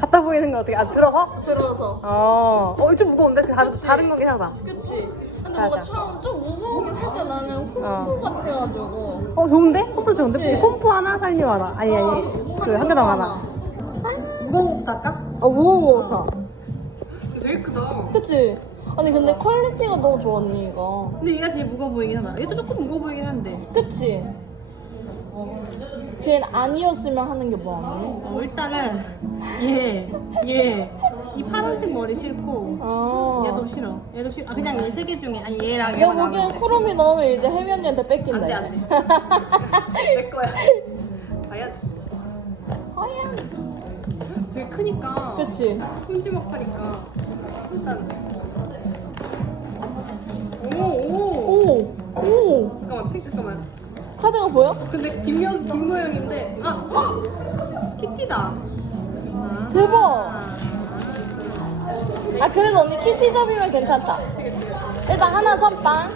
같아 보이는 거 어떻게 아 들어서? 들어서. 어, 어, 좀 무거운데? 그 다른, 다른 건 괜찮아. 그치? 근데 뭔가 맞아. 참, 좀 무거운 게 살짝 나는 홈프 어. 같아가지고. 어, 좋은데? pom프 좋은데? 그치? pom프 하나, 살림 하나. 아니, 아니. 그, 한 개당 하나. 무거운 것부터 할까? 어, 무거운 거 같아. 되게 크다. 그치? 아니, 근데 퀄리티가 너무 좋아, 언니, 이거. 근데 얘가 제일 무거워 보이긴 하다. 얘도 조금 무거워 보이긴 한데. 그치? 쟤는 아니었으면 하는 게 뭐야? 어, 일단은, 얘, 얘. 이 파란색 머리 싫고, 아. 얘도 싫어. 얘도 싫어. 아, 그냥 얘세개 중에, 아니, 얘랑 얘만 보기엔. 쿠롬이 넣으면 이제 혜면이한테 뺏긴다. 안 돼, 안 돼. 이제. 내 거야. 과연? 되게 크니까. 그치? 큼지막하니까. 일단. 오, 오. 오! 오! 잠깐만, 핑, 잠깐만. 카드가 보여? 근데 뒷면, 뒷모양인데, 아, 어? 키티다. 대박! 아, 그래도 언니 키티샵이면 괜찮다. 일단 하나 샀다.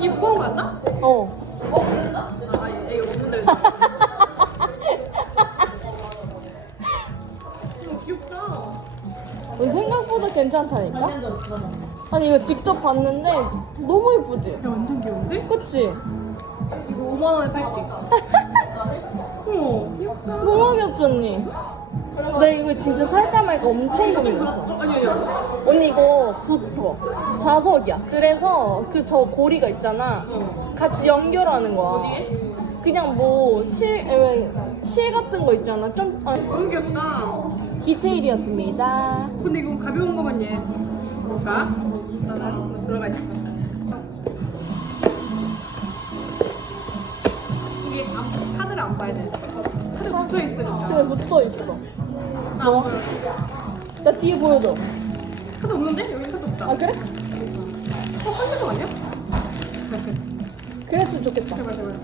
이 포함 맞나? 어. 아, 얘 이거 없는데. 어, 귀엽다. 우리 생각보다 괜찮다니까? 아니, 이거 직접 봤는데 너무 예쁘지? 야, 완전 귀여운데? 그치? 이거 5만원에 팔게. 어, 귀엽다. 너무 귀엽지, 언니? 나 이거 진짜 살까 말까 엄청 고민했어. 아니, 아니, 아니. 언니 이거 붙어. 자석이야. 그래서 그 저 고리가 있잖아. 같이 연결하는 거야. 어디에? 그냥 뭐 실, 에, 실 같은 거 있잖아. 좀, 아, 너무 귀엽다. 디테일이었습니다. 근데 이거 가벼운 거만 얘. 볼까? 하나 들어가 있어. 봐야 돼. 카드 붙어 있으니까. 근데 붙어 있어. 아, 뭐? 나 뒤에 보여줘. 카드 없는데? 여기 카드 없다. 아, 그래? 어, 한 개도 아니야? 그랬으면 좋겠다. 제발, 제발.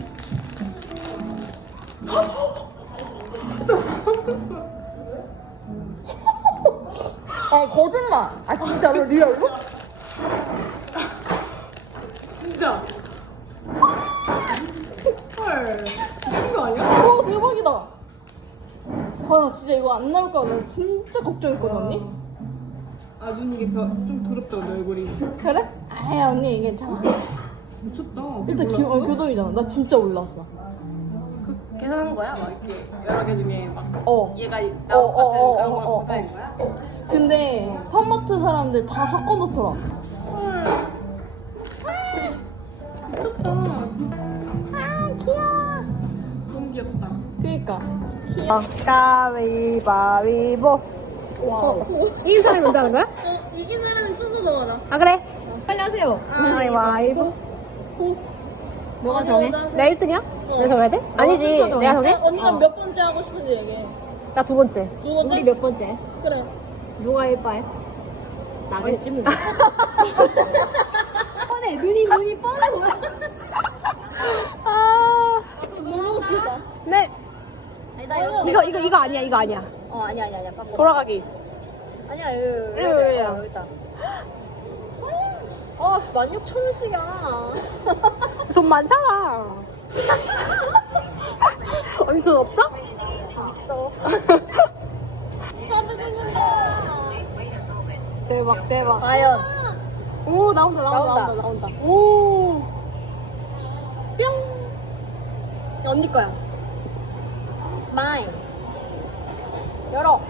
아, 거짓말. 아, 진짜로? 리얼로? 진짜. 헐. 미친 거 아니야? 와, 대박이다. 아, 이거 안 나올까 봐 나 진짜 걱정했거든, 언니? 아, 눈 이게 벼- 좀 더럽다, 내 얼굴이. 그래? 아야, 언니, 괜찮아. 미쳤다. 일단 기, 어, 교동이잖아. 나 진짜 올라왔어. 그 계산한 거야? 막 이렇게 여러 개 중에 막 어. 얘가 어, 나올 어, 것 같은 어, 그런 어, 걸 어, 계산한 거야? 근데 팜마트 사람들 다 섞어놓더라. 미쳤다. 그니까. 가위바위보. 와. 이 사람이 먼저 하는 거야? 이긴 사람이 순서도 많아. 아 그래? 빨리 하세요. 가위바위보. 너가 정해? 내가 1등이야? 내가 정해야 돼? 아니지. 내가 정해? 언니가 몇 번째 하고 싶은지 얘기해. 나 두 번째. 두 번째? 우리 몇 번째? 그래. 누가 1번? 나겠지 뭐. 뻔해. 눈이, 눈이 뻔해 보여. 아. 너무 웃기다. 네. 아니다 이거 아니야. 이거 아니야. 어 아니야 아니야 아니야 바꿔. 돌아가기. 아니야 여기 여기 여기, 여기. 여기 있다. 어 16,000원씩이야. 돈 많잖아. 언니 돈 없어? 있어. 대박 대박. 과연 오 나온다 나온다 나온다. 나온다. 오. 언니 거야. It's mine. 열어.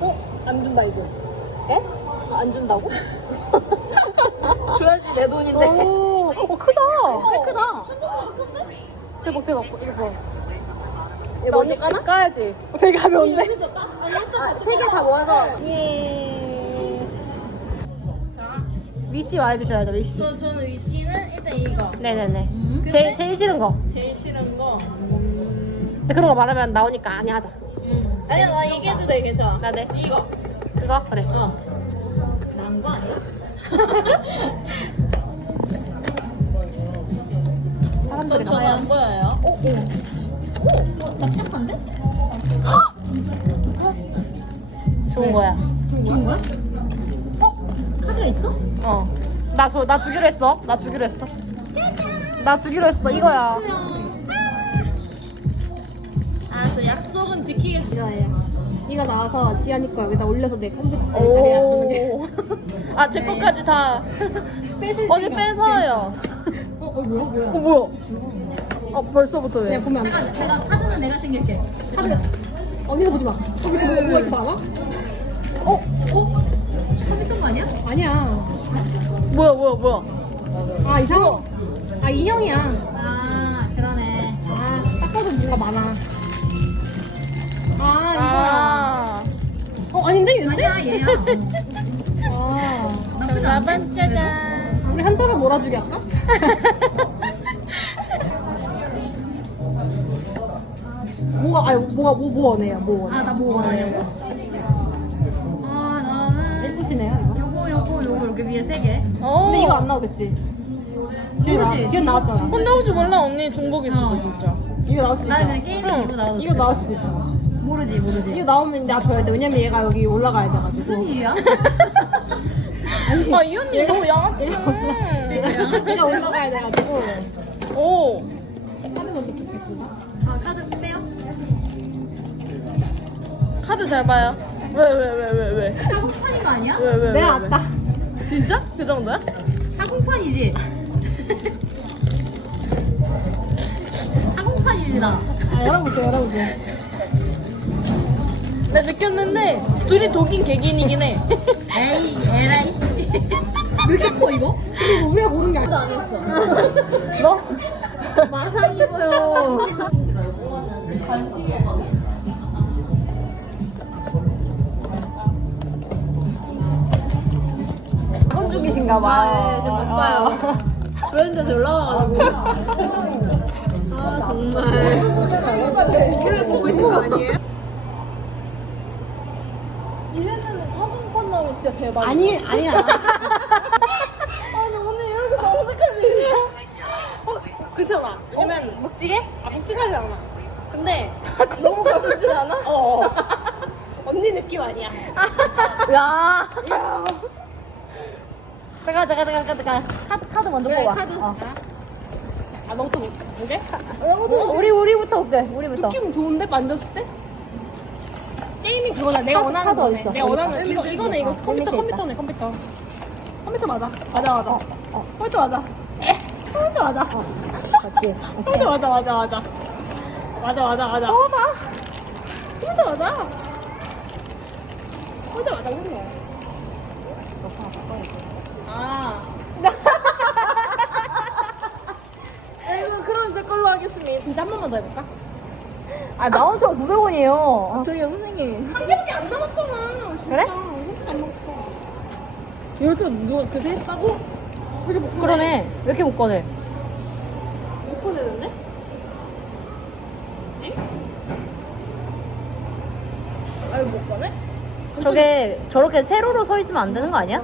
어? 안 준다, 이제. 에? 안 준다고? 줘야지 내 돈인데. 오, 어, 크다. 꽤 크다. 대박 대박. 이거 봐. 얘 먼저 까나? 까야지. 되게 가벼운데? 아, 세 개 다 모아서. 예. 위시 말해주셔야죠, 위시. 저, 저는 위씨는 일단 이거. 네네네. 근데- 제일, 제일 싫은 거. 제일 싫은 거. 근데 그런 거 말하면 나오니까 아니 하자. 음. 아니야, 나 이게 해도 돼, 괜찮아. 나 네. 이거. 그거? 그래. 어. 나은 거 아니야? 사람들이 저, 저는 안 보여요. 어? 오. 납작한데? 좋은 거야. 좋은 거야? 어? 카드가 있어? 어. 나, 저, 나 주기로 했어. 나 주기로 했어. 나 주기로 했어. 이거야. 지키겠습니다. 이거예요. 이거 나와서 지안이 거 여기다 올려서 내 컴퓨터 자리에 앉는 게. 오. 아, 제 것까지 다 뺏을 생각. 뺏어요. 어, 어 뭐야 뭐야? 어, 뭐야? 아, 벌써부터 왜? 그냥 보면 안 돼. 잠깐 내가 카드는 내가 챙길게. 카드. 언니도 보지 마. 거기 뭐, 뭐가 이렇게 많아? 어? 어? 컴퓨터 거 아니야? 아니야. 뭐야, 뭐야, 뭐야? 아 이상어. 아 인형이야. 아 그러네. 아, 딱 봐도 뭔가 많아. 아, 아닌데? 얘인데? 아니야 얘야. 어. 아. 나쁘지 않네. 짜잔. 우리 한 사람 몰아주게 할까? 뭐가, 아니, 뭐가, 뭐, 뭐 원해요? 뭐 원해? 아나 뭐 원하냐고? 아 나는 예쁘시네요, 이거. 요거 요거 요거 이렇게 위에 세 개. 어. 근데 이거 안 나오겠지? 지금 나. 지금 나왔잖아. 혼자 오지 몰라, 언니 중복일 수도, 어. 진짜. 이거 나올 수도 나는 있잖아. 그냥 게임이 응. 이거 나와도 이거 돼. 나올 수도 있잖아. 모르지 모르지. 이거 나오면 나 줘야 돼. 왜냐면 얘가 여기 올라가야 돼가지고. 무슨 일이야? 아, 이 언니 너무 양아치. 얘가 올라가야 돼가지고. 오. 하는 것도 좋겠구나. 아 카드 빼요? 카드 잘 봐요. 왜, 왜, 왜, 왜, 왜? 타공판인 거 아니야? 왜, 왜, 내가? 왔다. 진짜? 그 정도야? 타공판이지. 타공판이지 나. 아, 열어볼게, 열어볼게. 나 느꼈는데 둘이 독인 개긴이긴 해. 에이 에라이 씨. 왜 이렇게 커 이거? 그리고 우리가 고른 게 아니었어. 너? 마상이고요. 혼 중이신가 봐. 네, 지금 못 봐요. 브랜드에서 올라와가지고. 아, 정말. 몰래 보고 있는 거 아니에요? 이래는 타공판 나오면 진짜 대박. 아니, 아니야. 아니 오늘 이렇게 너무 착하지? 어, 괜찮아. 왜냐면, 묵직해? 아, 묵직하지 않아. 근데, 너무 가볍진 않아? 어. 언니 느낌 아니야. 야. 야. 잠깐 잠깐 잠깐 잠깐. 카드 카드 먼저 그래, 뽑아. 카드. 어. 아, 너부터 볼게. 어, 우리 우리부터 볼게. 우리부터. 느낌 좋은데? 만졌을 때? 게이밍 그거다. 내가 카드, 원하는 카드 거네. 어딨어? 내가 원하는 이거, 있어? 이거네, 이거. 어, 컴퓨터. 컴퓨터네, 컴퓨터. 컴퓨터 맞아. 맞아, 맞아. 컴퓨터 맞아. 컴퓨터 맞아. 맞지? 컴퓨터 맞아, 맞아, 맞아. 맞아, 맞아, 맞아. 뽑아. 컴퓨터 맞아. 컴퓨터 맞아, 컴퓨터. 아. 아이고 그럼 제 걸로 하겠습니다. 진짜 한 번만 더 해볼까? 아 나온 저 900원이에요. 저기 선생님. 한 개밖에 안 남았잖아. 진짜. 그래? 이것도 안 남았어. 이렇게 누가 그새 했다고? 왜 이렇게 못 그러네. 왜 이렇게 못 꺼내? 못 보내는데? 저게 저렇게 세로로 서 있으면 안 되는 거 아니야?